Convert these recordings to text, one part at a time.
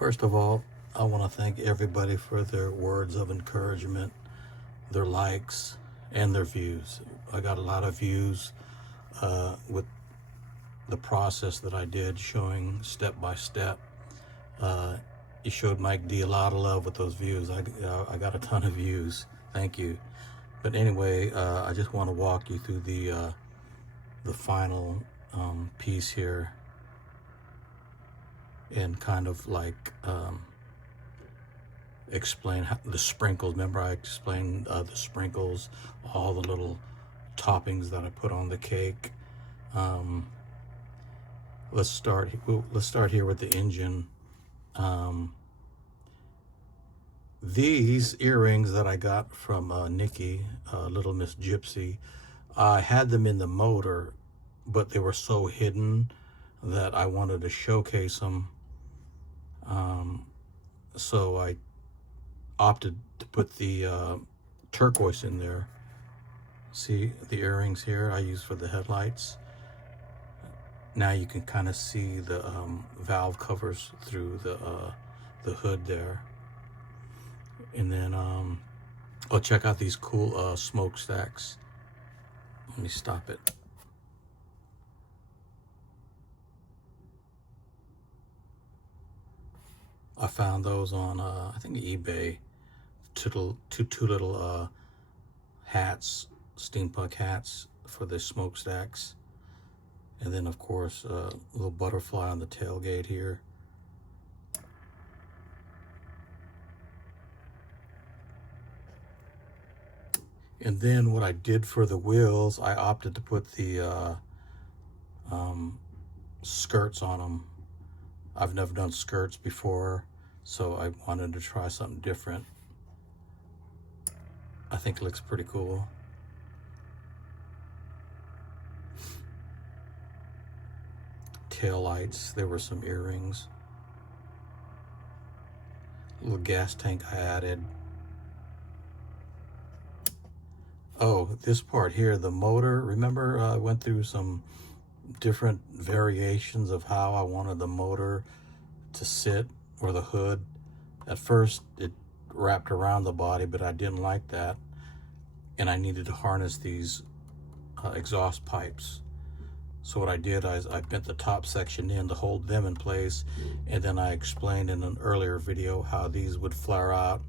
First of all, I want to thank everybody for their words of encouragement, their likes, and their views. I got a lot of views with the process that I did, showing step by step. You showed Mike D a lot of love with those views. I got a ton of views. Thank you. But anyway, I just want to walk you through the final piece here, and kind of like explain how the sprinkles. Remember, I explained the sprinkles, all the little toppings that I put on the cake. Let's start here with the engine. These earrings that I got from Nikki, Little Miss Gypsy, I had them in the motor, but they were so hidden that I wanted to showcase them. So I opted to put the turquoise in there. See the earrings here I use for the headlights. Now you can kind of see the valve covers through the hood there. And then check out these cool smokestacks. Let me stop it. I found those on I think eBay. Two little hats, steampunk hats for the smokestacks. And then of course a little butterfly on the tailgate here. And then what I did for the wheels, I opted to put the skirts on them. I've never done skirts before, so I wanted to try something different. I think it looks pretty cool. Tail lights, there were some earrings. Little gas tank I added. Oh, this part here, the motor, remember I went through some different variations of how I wanted the motor to sit, or the hood. At first it wrapped around the body, but I didn't like that, and I needed to harness these exhaust pipes. So what I did is I bent the top section in to hold them in place, and then I explained in an earlier video how these would flare out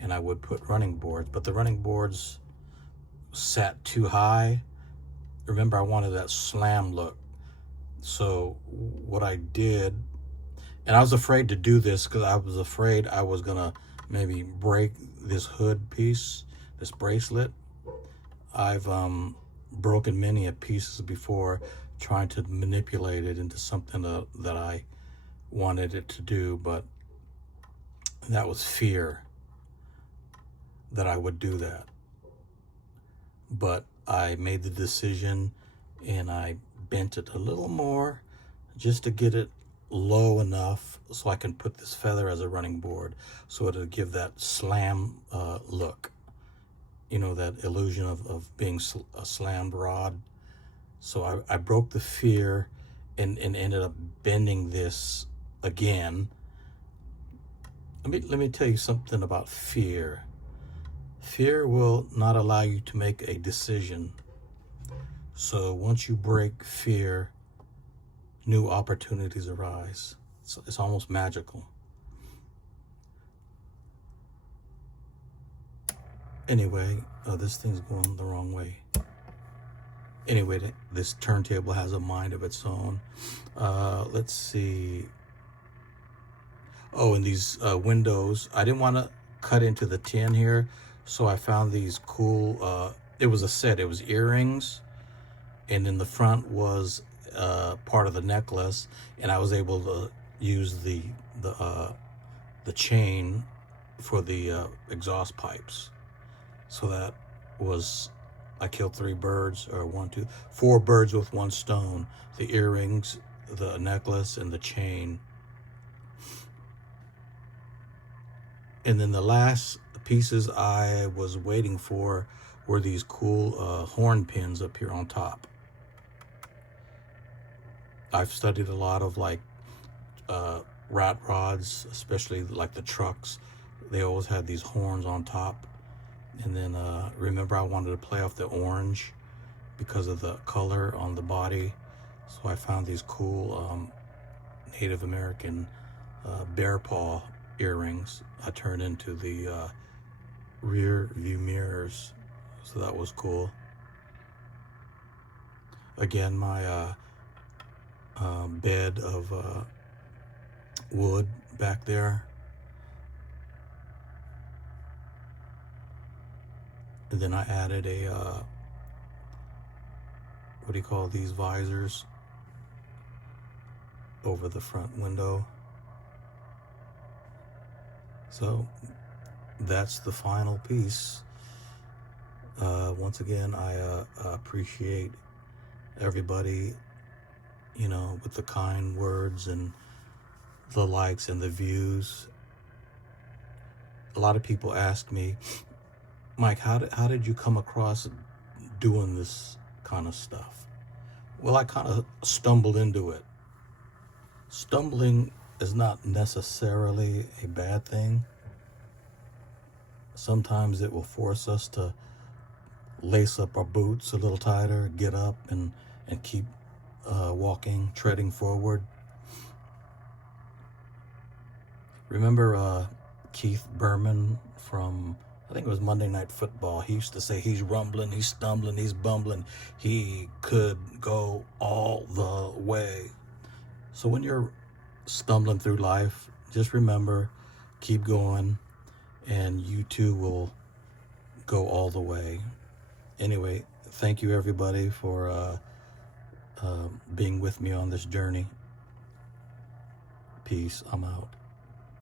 and I would put running boards, but the running boards sat too high. Remember, I wanted that slam look. So what I did, and I was afraid to do this because I was afraid I was gonna maybe break this hood piece, this bracelet. I've broken many pieces before trying to manipulate it into something that I wanted it to do, but that was fear that I would do that. But I made the decision and I bent it a little more just to get it low enough so I can put this feather as a running board, so it'll give that slam look, you know, that illusion of being a slammed rod. So I broke the fear and ended up bending this again. Let me tell you something about fear. Fear will not allow you to make a decision. So once you break fear, new opportunities arise. It's almost magical. Anyway, this thing's going the wrong way. Anyway, this turntable has a mind of its own. Let's see. Oh, and these windows, I didn't want to cut into the tin here, so I found these cool, it was a set. It was earrings, and in the front was part of the necklace, and I was able to use the chain for the exhaust pipes. So that was, I killed 4 birds with one stone. The earrings, the necklace, and the chain. And then the last pieces I was waiting for were these cool horn pins up here on top. I've studied a lot of like rat rods, especially like the trucks. They always had these horns on top. And then remember, I wanted to play off the orange because of the color on the body. So I found these cool Native American bear paw earrings. I turned into the rear view mirrors. So that was cool. Again, my bed of wood back there. And then I added a, what do you call these visors over the front window. So that's the final piece. Once again, I appreciate everybody, you know, with the kind words and the likes and the views. A lot of people ask me, Mike, how did you come across doing this kind of stuff? Well, I kind of stumbled into it. Stumbling is not necessarily a bad thing. Sometimes it will force us to lace up our boots a little tighter, get up and keep walking, treading forward. Remember Keith Berman from, I think it was Monday Night Football. He used to say he's rumbling, he's stumbling, he's bumbling. He could go all the way. So when you're stumbling through life, just remember, keep going, and you too will go all the way. Anyway, thank you everybody for being with me on this journey. Peace. I'm out.